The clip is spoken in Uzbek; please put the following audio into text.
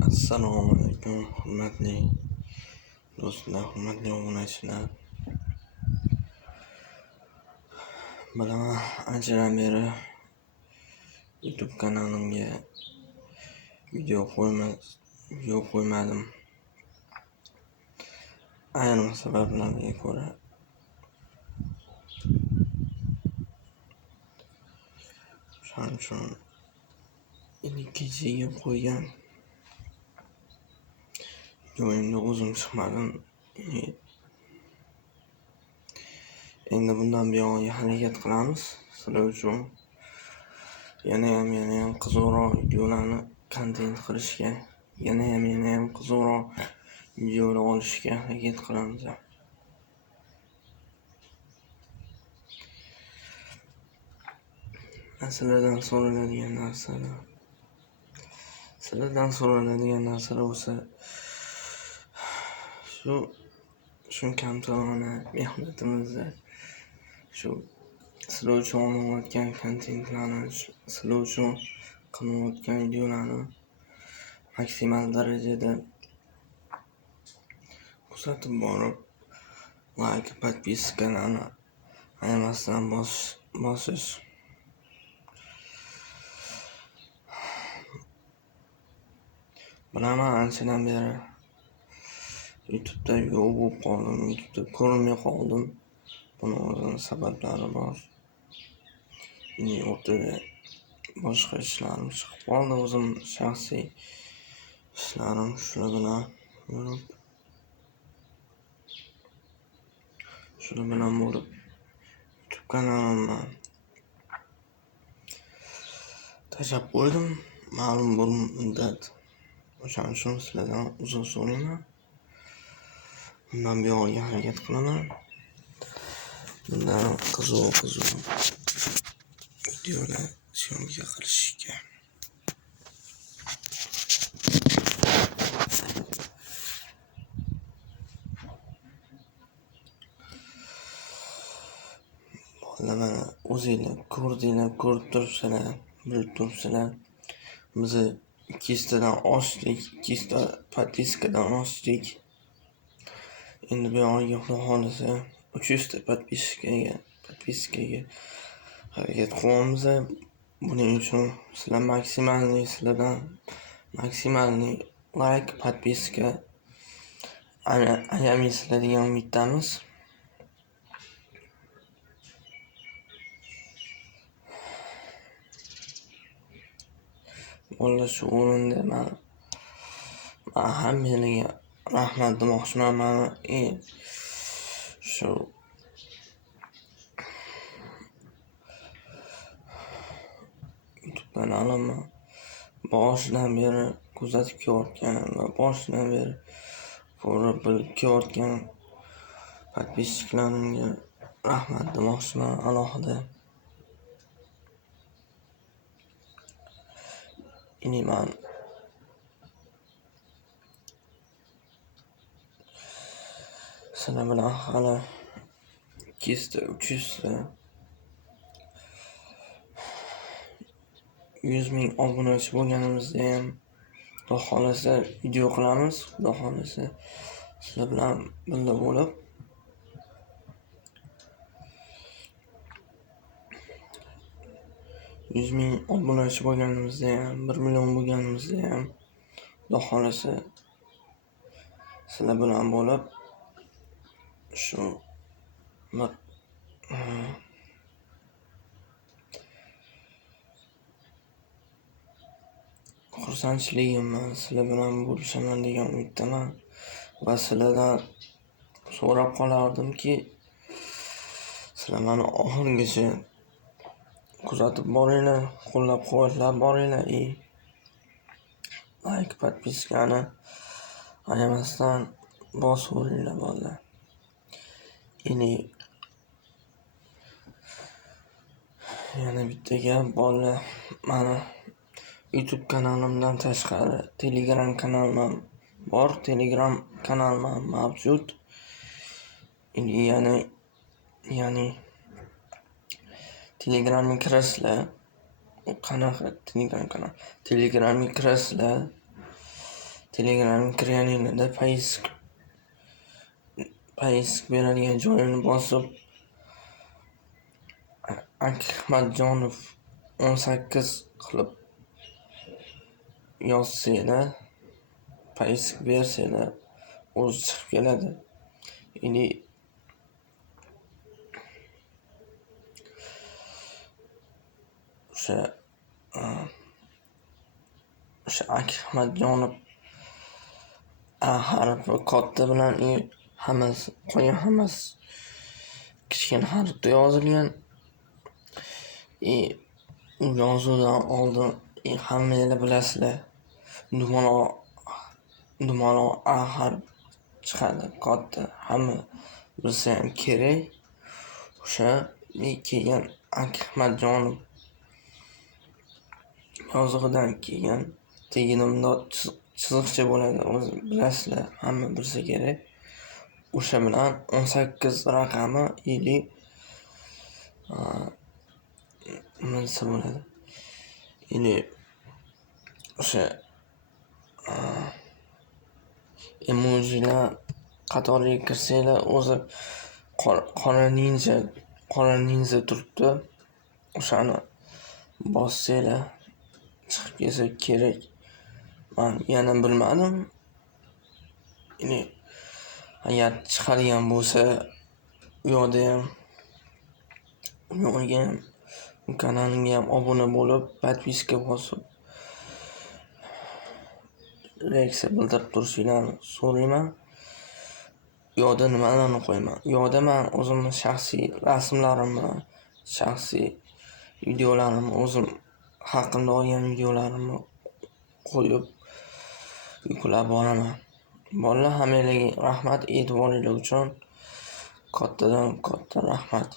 Assalomu alaykum, hurmatli do'stlar, hurmatli obunachilar. Bilaman, anchadan beri YouTube kanalimga video qo'ymadim. Ayrim sabablarga ko'ra. Shuning uchun kechaga qo'ygan videoimda o'zim chiqmadim. Endi bundan buyog'iga harakat qilamiz sizlar uchun. Yanayam qiziqroq videolarni kontent qilishga, yanayam qiziqroq videolar olishga harakat qilamiz. Sizlardan so'raladigan narsalar bo'lsa, shu kamtarona mehnatimizda shu sizlar uchun olayotgan kontentlarni, sizlar uchun qilayotgan videolarni maksimal darajada kuzatib borib, like, podpiskalarni ayamasdan bosish. Bilaman, anchadan beri YouTube'da yo'q bo'lib qoldim, YouTube'da ko'rinmay qoldim. Buni o'zining sabablari bor. O'rtada boshqa ishlarim chiqib qoldi, o'zim shaxsiy ishlarim shular bilan bo'lib YouTube kanalimni tashlab qo'ydim. Ma'lum bir muddat. O'shaning uchun sizlardan uzr so'rayman. Bundan buyog'iga harakat qilaman. Bundan qiziq videolar syomka qilishga. Mana o'zinglar ko'rib turibsizlar, bilib turibsizlar. Biz 200 tadan oshdik, 200 ta podpiskadan oshdik. Endi bu oyga Xudo xolisa 300 ta podpiskaga harakat qilamiz. Buning uchun sizlardan maksimalniy like, podpiska ayamaysizlar degan umiddamiz. Bolalar, shu o'rinda men hammalarga rahmat demoqchiman. Shu YouTube kanalimni boshidan beri kuzatib kelayotgan va boshidan beri ko'rib bilib kelayotgan podpischalarimga rahmat demoqchiman alohida. Men sizlar bilan hali 200 ta, 300 ta, 100 ming obunachi bo'lganimizda ham Xudo xolisa video qilamiz. Xudo xolisa sizlar bilan birga bo'lib 100 ming obunachi bo'lganimizda ham, 1 million bo'lganimizda ham Xudo xolisa sizlar bilan bo'lib shu xursandchiligimni sizlar bilan bo'lishaman degan umiddaman va sizlardan so'rab qolardimki, sizlar meni oxirigacha kuzatib boringlar, qo'llab-quvvatlab boringlar. Like, podpiskani ayamasdan bosib o'ringlar bolalar. Yana bitta gap bolalar, meni YouTube kanalimdan tashqari Telegram kanalim bor, Telegram kanalim mavjud. Ya'ni Telegramga kirasizlar. Qanaqa Telegram kanal? Telegramga kirasizlar. Telegramga kirganinglarda paysk beradigan joyini bosib, Akmatjonov 18 qilib yozsanglar, paysk bersanglar o'zi chiqib keladi. Или o'sha Akmatjonov A harfi katta bilan hammasi qolgan hammasi kichkina harfda yozilgan. U yozuvdan oldin hammanglar bilasizlar, dumaloq A harfi chiqadi katta, hamma bilsa ham kerak. O'sha keyin Akmatjonov yozig'idan keyin tagidan chiziqcha bo'ladi, o'zi bilasizlar, hamma bilsa kerak. O'sha bilan 18 raqami или nima desa bo'ladi? Или o'sha emojilar qatoriga kirsanglar, o'zi qora ninja turibdi. O'shani bossanglar chiqib kelsa kerak. Men yana bilmadim. Agar chiqadigan bo'lsa, u yoqda ham kanalimga ham obuna bo'lib, podpiska bosib, reaksiya bildirib turishinglarni so'rayman. U yoqda nimalarni qo'yaman? U yoqda men o'zimni shaxsiy rasmlarimni, shaxsiy videolarimni, o'zim haqimda olgan videolarimni qo'yib yuklab boraman. Bolalar, hammanglarga rahmat, e'tiboringlar uchun kattadan katta rahmat.